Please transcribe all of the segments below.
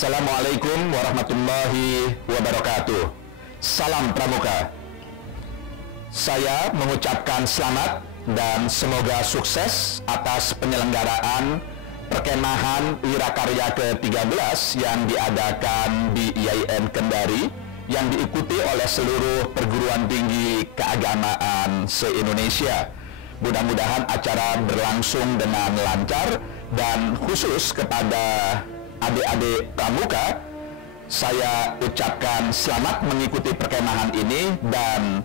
Assalamualaikum warahmatullahi wabarakatuh. Salam Pramuka. Saya mengucapkan selamat dan semoga sukses atas penyelenggaraan perkemahan Wirakarya ke-13 yang diadakan di IAIN Kendari yang diikuti oleh seluruh perguruan tinggi keagamaan se-Indonesia. Mudah-mudahan acara berlangsung dengan lancar dan khusus kepada adik-adik pramuka, saya ucapkan selamat mengikuti perkemahan ini dan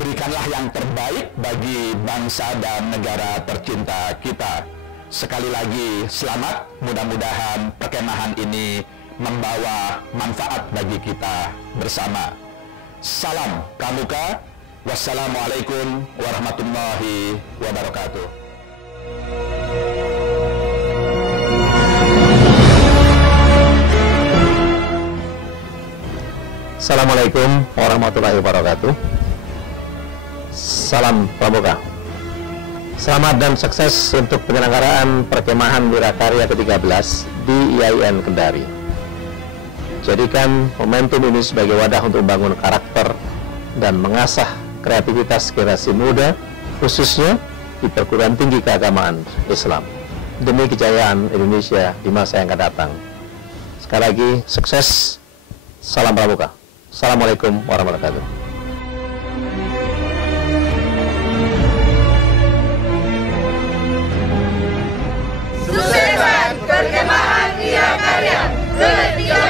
berikanlah yang terbaik bagi bangsa dan negara tercinta kita. Sekali lagi selamat, mudah-mudahan perkemahan ini membawa manfaat bagi kita bersama. Salam Pramuka, wassalamualaikum warahmatullahi wabarakatuh. Assalamualaikum warahmatullahi wabarakatuh. Salam Pramuka. Selamat dan sukses untuk penyelenggaraan perkemahan Wirakarya ke-13 di IAIN Kendari. Jadikan momentum ini sebagai wadah untuk membangun karakter dan mengasah kreativitas generasi muda, khususnya di perguruan tinggi keagamaan Islam, demi kejayaan Indonesia di masa yang akan datang. Sekali lagi, sukses. Salam Pramuka. Assalamualaikum warahmatullahi wabarakatuh. Suksesan perkemahan Wirakarya ke-13.